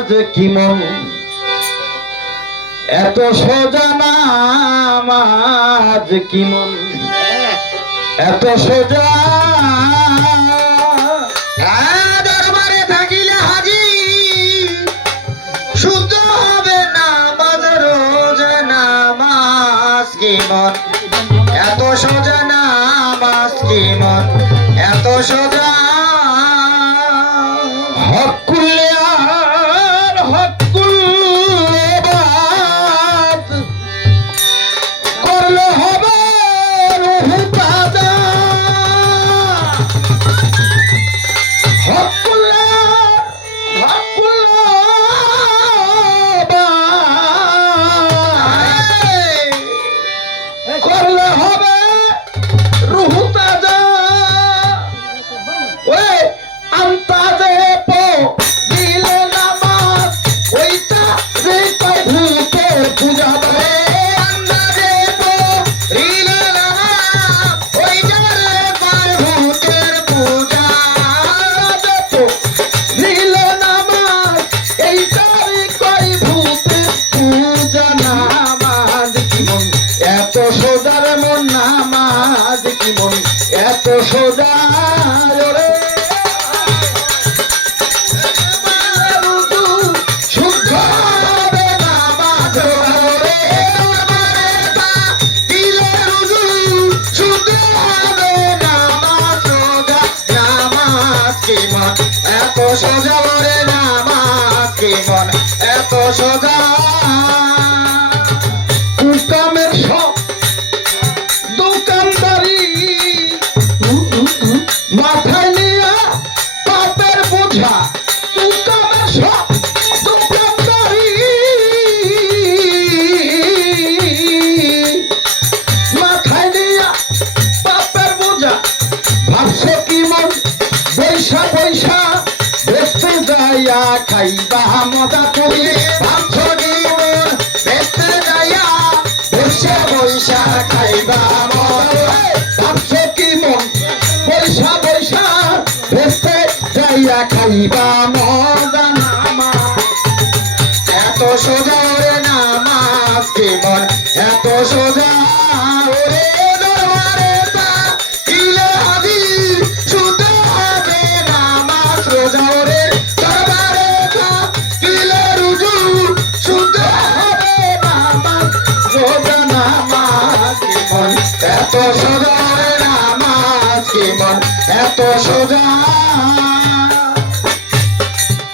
নামাজ কি মন এত সোজা নামাজ কি মন এত সোজা দরবারে থাকিলে হাজি শুদ্ধ হবে নামাজ রোজ নামাজ কি মন এত সোজা নামাজ কি মন এত সোজা হকুল আর হকুল বাদ করলে হবে রুহ তাজা হকুল আর হকুল বাদ করলে হবে রুহ তাজা ওই আন্তাজে পো দিলে নামাজ ওইটা রে কই ভূতের পূজা দেয় আন্তাজে পো দিলে নামাজ ওইটা রে কই ভূতের পূজা দেখো দিলে নামাজ এইটা রে কই ভূতের পূজা নামাজ কি মন এত সোজা রে মন নামাজ কি মন এত সোজা রে শুদ্ধ হবে নামাজ রে দরবারে পা দিলে রুজু শুদ্ধ হবে নামাজ রোজা নামাজ কি মন এত সোজা রে নামাজ কি মন এত সোজা কুকামের সব দোকানদারি মাথায় নিয়ে পাপের বোঝা কুকামের সব দোকানদারি মাথায় নিয়ে পাপের বোঝা ভাবছে কি মন পয়সা পয়সা বেচতে যাইয়া খাইবা মজা করি ভাবছো কি মন বেচতে যাইয়া বসে পয়সা খাইবা মজা ভাবছো কি মন পয়সা পয়সা বেচতে যাইয়া খাইবা মজা নামাজ এত সোজা রে নামাজ কি মন এত সোজা ওরে দরবারে পা দিলে হাজির শুদ্ধ হবে নামাজ রোজা ওরে দরবারে পা দিলে রুজু শুদ্ধ হবে নামাজ রোজা নামাজ কি মন এত সোজা রে নামাজ কি মন এত সোজা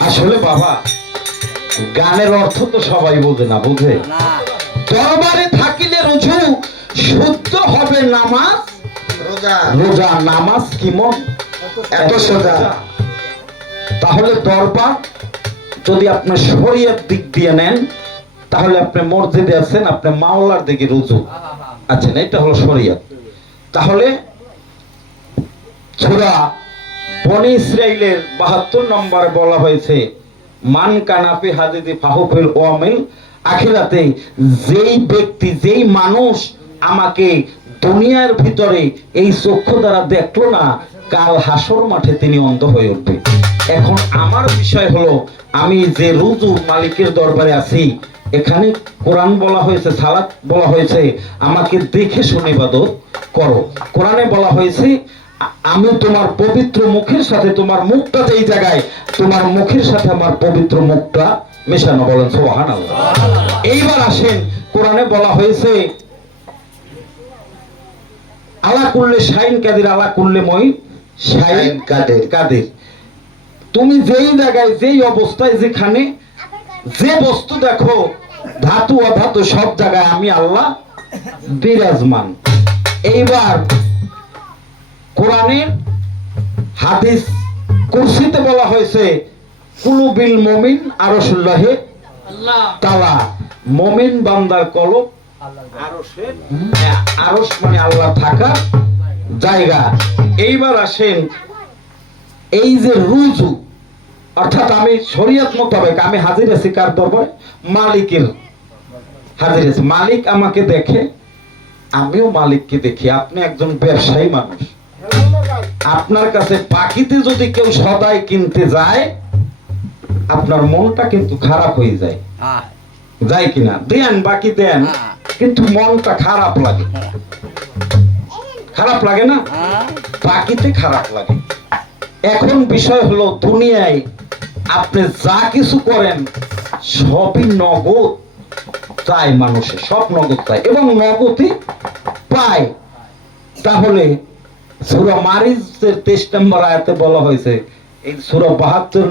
আসলে বাবা গানের অর্থ তো সবাই বোঝে না বোঝে দরবারে থাকিলে রুজু শুদ্ধ হবে নামাজ রোজা নামাজ কি মন এত সোজা তাহলে দরবার যদি আপনি শরীয়ত দিক দিয়ে নেন তাহলে আপনি মসজিদে আছেন আপনি মাওলার দিকে রুজু আছেন এটা হলো শরীয়ত তাহলে সূরা বনি ইসরাইলের 72 নম্বরে বলা হয়েছে মান কানাফি হাদিদি ফাহুফিল ওয়ামিল আখিরাতে যেই ব্যক্তি যেই মানুষ আমাকে দুনিয়ার ভিতরে এই চক্ষু দ্বারা দেখলো না কাল হাসর মাঠে তিনি অন্ধ হয়ে উঠবে এখন আমার বিষয় হলো আমি যে রুজু মালিকের দরবারে আছি এখানে কোরআন বলা হয়েছে সালাত বলা হয়েছে আমাকে দেখে শুনে ইবাদত করো কোরআনে বলা হয়েছে আমি তোমার পবিত্র মুখের সাথে তোমার মুখটা যেই জায়গায় তোমার মুখের সাথে আমার পবিত্র মুখটা মেশানো বলেন সুবহানাল্লাহ এইবার আসেন কোরআনে বলা হয়েছে আলা কুল্লে শাইন কাদের আলা কুল্লে মই শাইন কাদের কাদের তুমি যেই জায়গায় যেই অবস্থায় যেখানে যে বস্তু দেখো ধাতু অধাতু সব জায়গায় আমি আল্লাহ বিরাজমান এইবার কোরআনের হাদিস কুরসিতে বলা হয়েছে কুলুবিল মুমিন আরশুল্লাহে তাআলা মুমিন বান্দার কলব আরশের আরশ মানে আল্লাহ থাকার জায়গা এইবার আসেন এই যে রুজু অর্থাৎ আমি শরীয়ত মোতাবেক আমি হাজির আছি কার দরবারে মালিকের হাজির আছি মালিক আমাকে দেখে আমিও মালিককে দেখি আপনি একজন ব্যবসায়ী মানুষ আপনার কাছে পাখিতে যদি কেউ সদাই কিনতে যায় আপনার মনটা কিন্তু খারাপ হয়ে যায়, হ্যাঁ যায় কিনা? দেন বাকি দেন, হ্যাঁ। কিন্তু মনটা খারাপ লাগে, খারাপ লাগে না? হ্যাঁ বাকিতে খারাপ লাগে। এখন বিষয় হলো দুনিয়ায় আপনি যা কিছু করেন সবই নগদ চায়, মানুষে সব নগদ চায় এবং নগদই পায়। তাহলে সূরা মারিজের 23 নম্বর আয়াতে বলা হয়েছে, এই সূরা 72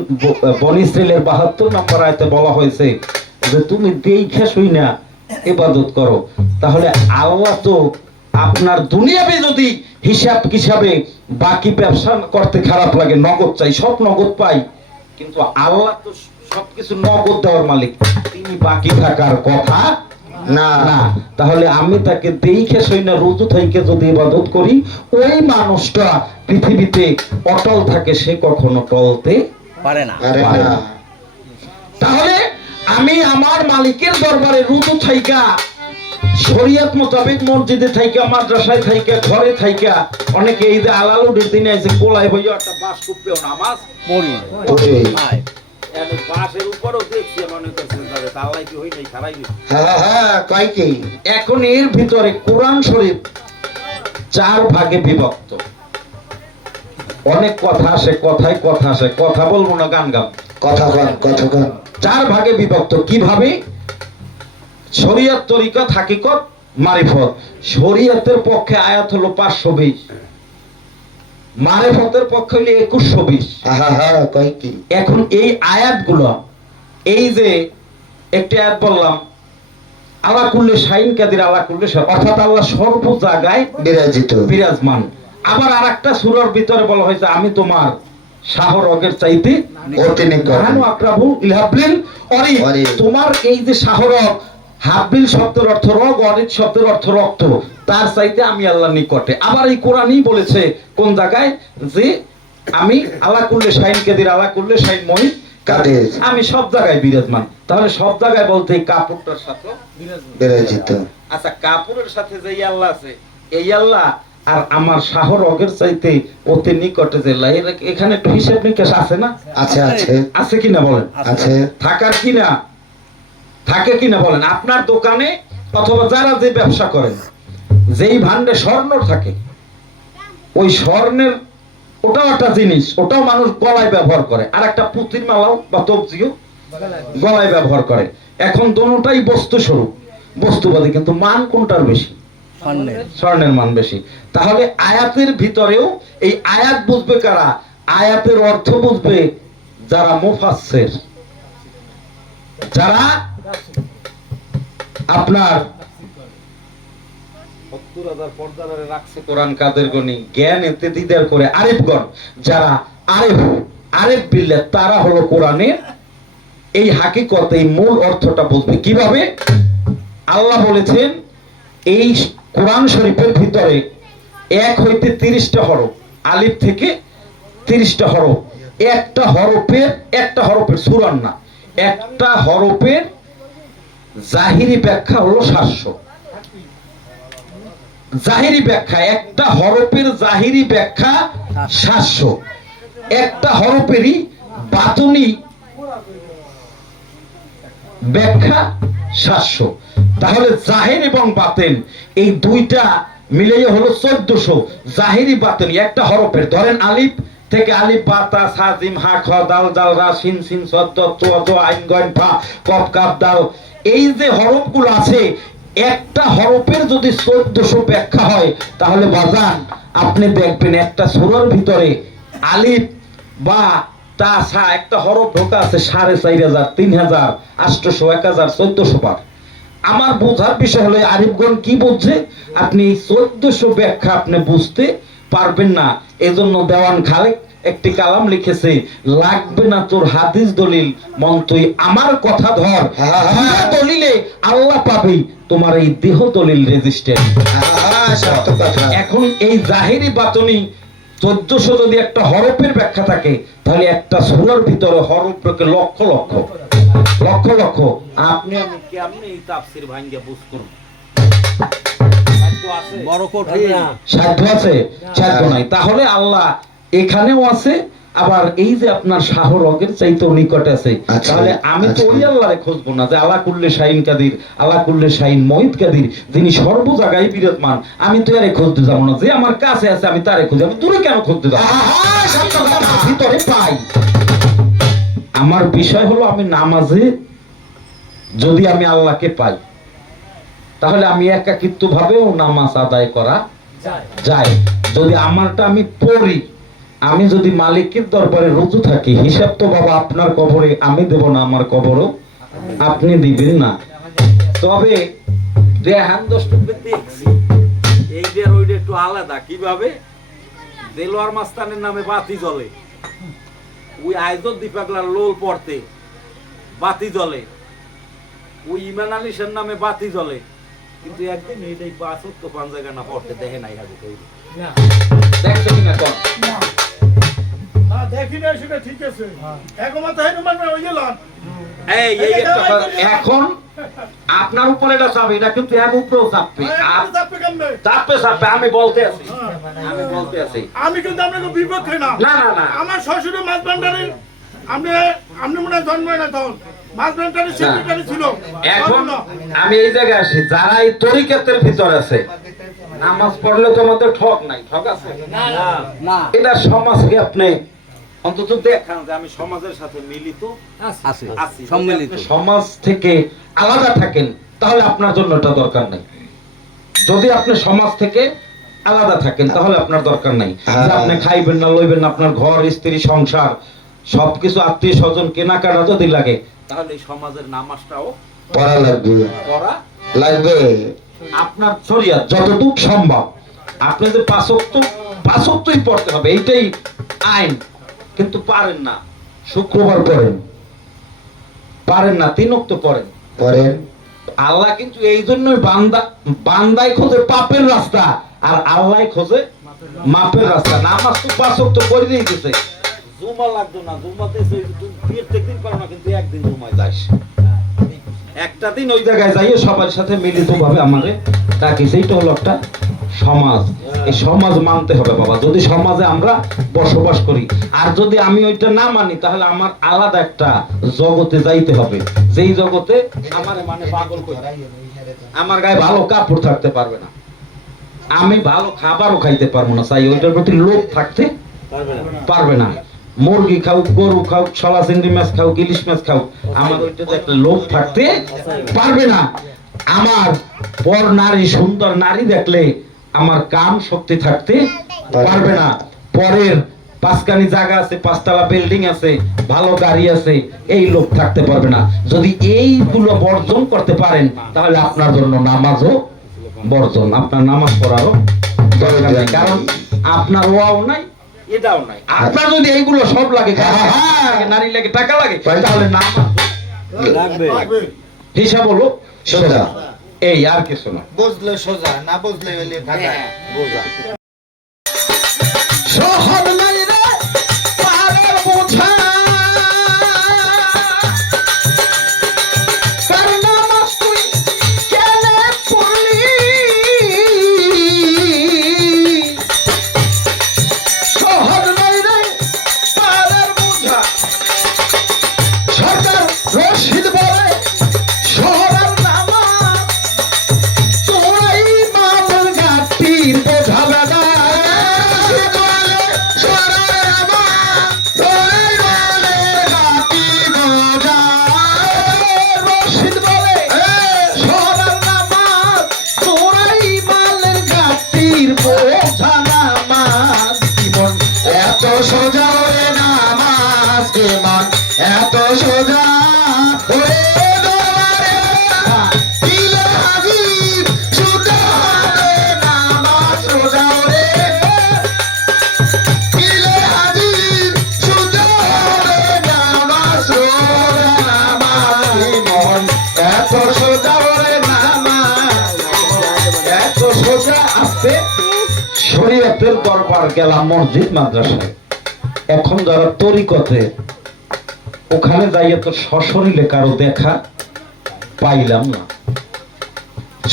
বনী ইসরাইলের 72 নম্বর আয়াতে বলা হয়েছে যে তুমি দেখে শুই না ইবাদত করো। তাহলে আল্লাহ তো আপনার দুনিয়াবে যদি হিসাব কিসাবে বাকি ব্যবসা করতে খারাপ লাগে, নগদ চাই, সব নগদ পাই, কিন্তু আল্লাহ তো সবকিছু নগদ দেওয়ার মালিক, তিনি বাকি থাকার কথা না না। তাহলে আমি তাকে দেখে শুই না রুজু থেকে যদি ইবাদত করি, ওই মানুষটা পৃথিবীতে অটল থাকে, সে কখনো টলতে পারে না। পারে না। তাহলে আমি আমার মালিকের দরবারে রুজু থাইকা, শরীয়ত মোতাবেক মসজিদে থাইকা, মাদ্রাসায় থাইকা, ঘরে থাইকা, অনেকে এই যে আলালুডের দিনে এসে কোলায় বইয়া একটা বাস কুপেও নামাজ পড়ি পড়ে। হয়। বাসের উপরও দেখছি মনে করছেন তাদের আল্লাহ কি হই নাই খারাই নেই। হ্যাঁ হ্যাঁ কয় কি এখন এর ভিতরে কোরআন শরীফ 4 ভাগে বিভক্ত। অনেক কথা আসে, কথায় কথা আসে, কথা বলবো না, গান গাব। কথা কন কথা কন 4 ভাগে বিভক্ত। কিভাবে? শরীয়ত, তরিকত, হাকিকত, মারিফত। শরীয়তের পক্ষে আয়াত হলো 520, মারিফতের পক্ষে হলো 2120। হ্যাঁ হ্যাঁ কয় কি এখন এই আয়াতগুলো, এই যে একটা আয়াত বললাম আলা কুল্লি শাইন কাদির, আলা কুল্লি শাইন, অর্থাৎ আল্লাহ সর্ব জায়গায় বিরাজিত বিরাজমান। আবার আরেকটা সূরার ভিতরে বলা হয়েছে আমি তোমার শাহরগের চাইতে অতি নিকট। নাহানু আকরাবু ইলহাবলিল অরিদ। অরিদ। তোমার এই যে শাহরগ, হাবলিল শব্দের অর্থ রগ, অরিদ শব্দের অর্থ রক্ত, তার চাইতে আমি আল্লাহ নিকটে। আবার এই কোরআনই বলেছে কোন জায়গায় যে আমি আলা কুল্লি শাইন কাদির, আলা কুল্লি শাইন মহিত কাদের, আমি সব জায়গায় বিরাজমান। তাহলে সব জায়গায় বলতে এই কাপড়টার সাথে বিরাজিত আচ্ছা, কাপড়ের সাথে যে আল্লাহ আছে, এই আল্লাহ আর আমার শাহরগের চাইতে অতি নিকটে যে আল্লাহ, এখানে একটু হিসাব নিকাশ আছে না? আছে আছে আছে কিনা বলেন? আছে থাকার কিনা, থাকে কিনা বলেন? আপনার দোকানে অথবা যারা যে ব্যবসা করেন, যেই ভান্ডে স্বর্ণ থাকে, ওই স্বর্ণের ওটাও একটা জিনিস, ওটাও মানুষ গলায় ব্যবহার করে, আর একটা পুঁতির মালাও বা তবজিও গলায় ব্যবহার করে। এখন দোনোটাই বস্তু স্বরূপ, বস্তুবাদী, কিন্তু মান কোনটার বেশি? স্বর্ণের। স্বর্ণের মান বেশি। তাহলে আয়াতের ভিতরেও এই আয়াত বুঝবে কারা? আয়াতের অর্থ বুঝবে যারা মুফাসসির, যারা আপনার 70,000 পর্দারে রাখছে কোরআন কাদের গনি, জ্ঞান এতে দিদার করে আরিফগণ, যারা আরেফ বিল্লাহ, তারা হলো কোরআনের এই হাকিকত, এই মূল অর্থটা বুঝবে। কিভাবে? আল্লাহ বলেছেন এই কোরআন শরীফের ভিতরে 1 হইতে 30টা হরফ, আলিফ থেকে 30টা হরফ। একটা হরফের সূরার না, একটা হরফের জাহিরি ব্যাখ্যা হলো 700। জাহিরি ব্যাখ্যা, একটা হরফের জাহিরি ব্যাখ্যা 700, একটা হরফেরই বাতুনি ব্যাখ্যা 700। তাহলে জাহির এবং বাতেন এই দুইটা মিলিয়ে হলো 1400। জাহিরি বাতেন একটা হরফের, ধরেন আলিফ থেকে আলিফ, বা, তা, সা, জিম, হা, খ, দাল, জাল, রা, শিন, সিন, সদ, দ, ত, জ, আইন, গইন, ফা, কফ, কাফ, দাল, এই যে হরফগুলো আছে, একটা হরফের যদি 1400 ব্যাখ্যা হয়, তাহলে বাজান আপনি দেখবেন একটা সূরার ভিতরে আলিফ বা তা সা একটা হরফ ঢোকা আছে 4500, 3000, 800, 1000, 1400 বার। আমার বোঝার বিষয় হলো আরিফগণ কি বলছে, আপনি 1400 ব্যাখ্যা আপনি বুঝতে পারবেন না। এজন্য দেওয়ান খালেক একটি কালাম লিখেছে, লাগবে না তোর হাদিস দলিল, মন তুই আমার কথা ধর, হ্যাঁ দলিলে আল্লাহ পাবি তোমার এই দেহ দলিল রেজিস্টার। হ্যাঁ সত্য কথা এখন এই জাহিরি বাতনি 1400 যদি একটা হরফের ব্যাখ্যা থাকে, তাহলে একটা সূরার ভিতরে হরফ লক্ষ লক্ষ লক্ষ লক্ষ। আপনি আমি কেমনে এই তাফসীর ভাঙ্গা বুঝ করব? বড় কঠিন। সাধ্য আছে? সাধ্য নাই। তাহলে আল্লাহ এখানেও আছে, আবার এই যে আপনার শাহরগের চাইতেও নিকটে আছে। আচ্ছা, তাহলে আমি তো আচ্ছা। ওই আল্লাহরে খুঁজবো না যে আলা কুল্লে শাহিন কাদির, আলা কুল্লে শাহিন মহিত কাদির, যিনি সর্ব জায়গায় বিরাজমান। আমি তো আরে খুঁজতে যাবো না, যে আমার কাছে আছে আমি তারে খুঁজে, আমি দূরে কেন খুঁজতে যাবো? ভিতরে পাই। আমার বিষয় হলো আমি নামাজে যদি আমি আল্লাহকে পাই, তাহলে আমি একাকিত্ব ভাবেও নামাজ আদায় করা যায়। যদি আমারটা আমি পড়ি, আমি যদি মালিকের দরবারে রুজু থাকি, হিসাব তো বাবা আপনার কবরে আমি দেব না, আমার কবরও আপনি দিবেন না। তবে দেহান দষ্টকে দেখছি এইটার ওইটা একটু আলাদা। কিভাবে? দেলোয়ার মাস্তানের নামে বাতি জ্বলে, ওই আয়জত দীপাকলার লোল পড়তে বাতি জ্বলে, ওই ইমান আলীর নামে বাতি জ্বলে, কিন্তু একদিন এইটাই ৫ জায়গা না পড়তে দেখে নাই হাজে কেউ। দেখছো কিনা কোন? দেখি না সেটা ঠিক আছে। একমত হয় না মানে ওই গেলাম। এই একটা কথা, এখন আপনার উপরে এটা চাপে, এটা কিন্তু এক উপরেও চাপবে। চাপবে আমি বলতে আছি, আমি কিন্তু আপনাকে বিপক্ষে না। না না না, আমার শ্বশুর মাছ ভান্ডারের আপনি আপনি মনে হয় জন্ম না তখন মাছ ভান্ডারের সেক্রেটারি ছিল। এখন আমি এই জায়গায় আসি, যারা এই তরিকাতের ভিতর আছে, নামাজ পড়লে তো আমাদের ঠক নাই, ঠক আছে না। এটা সমাজকে আপনি অন্তত দেখান যে আমি সমাজের সাথে মিলিত আছি। সম্মিলিত সমাজ থেকে আলাদা থাকেন, তাহলে আপনার জন্য এটা দরকার নাই। যদি আপনি সমাজ থেকে আলাদা থাকেন তাহলে আপনার দরকার নাই যে আপনি খাইবেন না, লইবেন না, আপনার ঘর স্ত্রী সংসার সবকিছু আত্মীয় স্বজন কেনাকাটা যদি লাগে, তাহলে এই সমাজের নামাজটাও পড়া লাগবে, পড়া লাগবে। আপনার শরীয়ত যতটুকু সম্ভব আপনি যে 5 ওয়াক্তই পড়তে হবে, এইটাই আইন। কিন্তু পারেন না, শুক্রবার পড়েন, পারেন না 3 ওয়াক্ত পড়েন। পড়েন। আল্লাহ কিন্তু এই জন্যই বান্দায় খোঁজে পাপের রাস্তা, আর আল্লাহ খোঁজে মাপের রাস্তা। নামাজ তো 5 ওয়াক্ত পড়ে দিয়ে দিতেছে, জুমা লাগতো না, জুমাতে প্রত্যেক দিন পারো না, কিন্তু একদিন জুমায় যাস, একটা দিন ওই জায়গায় যাইয়ে সবার সাথে মিলিত ভাবে আমারে ডাকিস। এইটা হলো একটা সমাজ। এই সমাজ মানতে হবে বাবা, যদি সমাজে আমরা বসবাস করি। আর যদি আমি ওইটা না মানি, তাহলে আমার আলাদা একটা জগতে যাইতে হবে, যেই জগতে আমার মানে পাগল করে, আমার গায়ে ভালো কাপড় থাকতে পারবে না, আমি ভালো খাবারও খাইতে পারবো না, চাই ওইটার প্রতি লোভ থাকতে পারবে না। মুরগি খাও, গরু খাও, ছলা চিংড়ি মাছ খাও, ইলিশ মাছ খাও, আমার ওইটাতে একটা লোভ থাকতে পারবে না। আমার পর নারী, সুন্দর নারী দেখলে আমার কাম শক্তি থাকতে পারবে না। পরের 5 জায়গা আছে, 5 বিল্ডিং আছে, ভালো গাড়ি আছে, এই লোভ থাকতে পারবে না। যদি এইগুলো বর্জন করতে পারেন, তাহলে আপনার জন্য নামাজও বর্জন, আপনার নামাজ পড়ারও দরকার নেই। কারণ আপনার ওয়াও নাই, এটাও নাই। আপনার যদি এইগুলো সব লাগে, নারী লাগে, টাকা লাগে, তাহলে নামাজ লাগবে। হিসাব হলো সোজা। এই, আর কিছু না। বুঝলে সোজা, না বুঝলে হলে ঢাকা বোঝা। শহর নাই রে পারের বোঝা, কার নামাজ তুই কেনে পড়লি? শহর নাই রে পারের বোঝা, সরকার রশিদ বলে শহরের নামাজ তোরাই মামুল ঘাটির বোঝা লাগা। সোজা ওরে নামাজ কেমন এত সোজা ওরে দরবারে দিলে হাজির সোজা ওরে নামাজ সোজা ওরে দিলে হাজির সোজা ওরে নামাজ সোজা নামাজ কেমন এত সোজা ওরে নামাজ এত সোজা আসতে শরীয়তের দরবার গেলাম মসজিদ মাদ্রাসায়। এখন যারা তরিকতে, ওখানে যাইয়ে তো সশরীরে কারো দেখা পাইলাম না।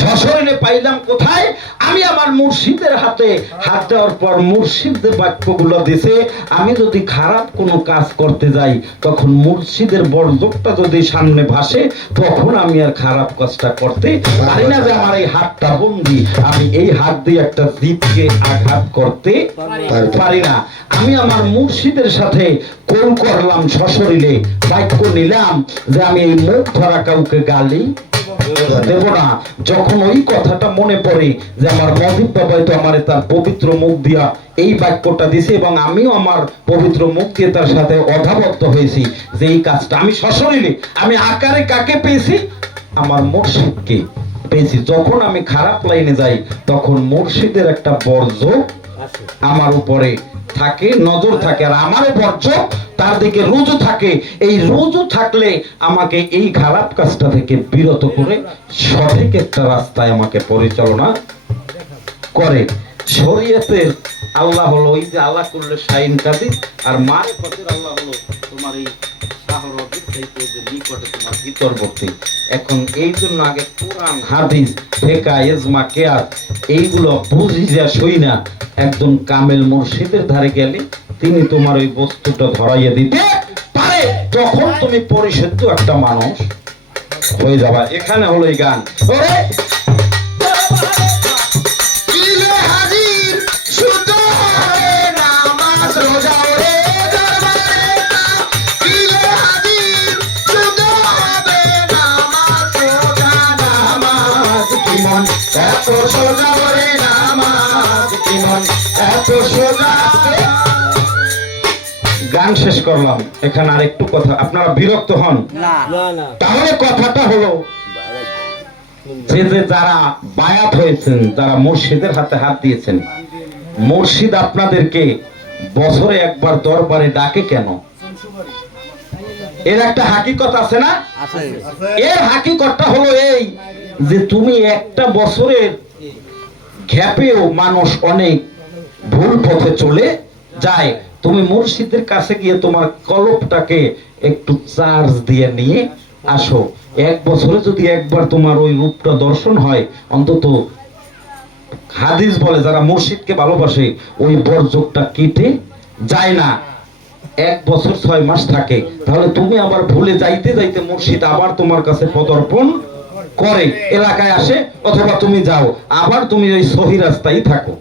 সশরীরে পাইলাম কোথায়? আমি আমার মুর্শিদের হাতে হাত দেওয়ার পর মুর্শিদ যে বাক্যগুলো দিছে, আমি যদি খারাপ কোনো কাজ করতে যাই তখন মুর্শিদের বর্জকটা যদি সামনে ভাসে, তখন আমি আর খারাপ কাজটা করতে পারি না। যে আমার এই হাতটা বন্দি, আমি এই হাত দিয়ে একটা জীবকে আঘাত করতে পারি না। আমি আমার মুর্শিদের সাথে কোল করলাম, সশরীরে বাক্য নিলাম যে আমি এই মুখ ধরা কাউকে গালি দেব না। যখন ওই কথাটা মনে পড়ে যে আমার মজিদ বাবাই তো আমার তার পবিত্র মুখ দিয়া এই বাক্যটা দিছে, এবং আমিও আমার পবিত্র মুখ দিয়ে তার সাথে অধাবদ্ধ হয়েছি যে এই কাজটা আমি সশরীরে, আমি আকারে কাকে পেয়েছি? আমার মুর্শিদকে পেয়েছি। যখন আমি খারাপ লাইনে যাই তখন মুর্শিদের একটা বর্জ্য আমার উপরে থাকে, নজর থাকে, আর আমারও বর্জ্য তার দিকে রুজু থাকে। এই রুজু থাকলে আমাকে এই খারাপ কাজটা থেকে বিরত করে সঠিক একটা রাস্তায় আমাকে পরিচালনা করে। শরীয়তের আল্লাহ হলো ওই যে আল্লাহ করলে শাইন কাদি, আর মারিফতের আল্লাহ হলো তোমার এই শাহরদের চাইতে যে নিকটে তোমার ভিতরবর্তী। এখন এই জন্য আগে কোরআন হাদিস ফিকহ ইজমা কিয়াস এইগুলো বুঝিয়া সই না একজন কামেল মুর্শিদের ধারে গেলে তিনি তোমার ওই বস্তুটা ধরাইয়া দিতে পারে, তখন তুমি পরিশুদ্ধ একটা মানুষ হয়ে যাবা। এখানে হলো এই গান। ওরে দিলে হাজির শুদ্ধ হবে নামাজ রোজা ওরে দরবারে তা। দিলে হাজির শুদ্ধ হবে নামাজ রোজা নামাজ কি মন এত সোজা ওরে নামাজ কি মন এত সোজা। গান শেষ করলাম, এখানে আরেকটু কথা, আপনারা বিরক্ত হন তাহলে? কথাটা হলো যে যে যারা বায়াত হয়েছেন, যারা মুর্শিদের হাতে হাত দিয়েছেন, মুর্শিদ আপনাদেরকে বছরে একবার দরবারে ডাকে কেন? এর একটা হাকিকত আছে না? এর হাকিকতটা হলো এই যে তুমি একটা বছরের গ্যাপেও মানুষ অনেক ভুল পথে চলে যায়, তুমি মুর্শিদের কাছে গিয়ে তোমার কলবটাকে একটু চার্জ দিয়ে নিয়ে আসো। এক বছরে যদি একবার তোমার ওই রূপটা দর্শন হয়, অন্তত হাদিস বলে যারা মুর্শিদকে ভালোবাসে ওই বর্জকটা কেটে যায় না, 1 বছর 6 মাস থাকে। তাহলে তুমি আবার ভুলে যাইতে যাইতে মুর্শিদ আবার তোমার কাছে পদার্পণ করে, এলাকায় আসে, অথবা তুমি যাও আবার তুমি ওই সহি রাস্তায় থাকো।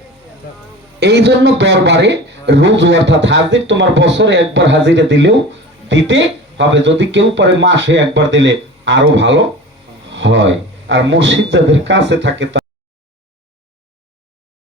এই জন্য দরবারে রোজ অর্থাৎ হাজির তোমার বছরে একবার হাজিরে দিলেও দিতে হবে, যদি কেউ পারে মাসে একবার দিলে আরো ভালো হয়। আর মুর্শিদ যাদের কাছে থাকে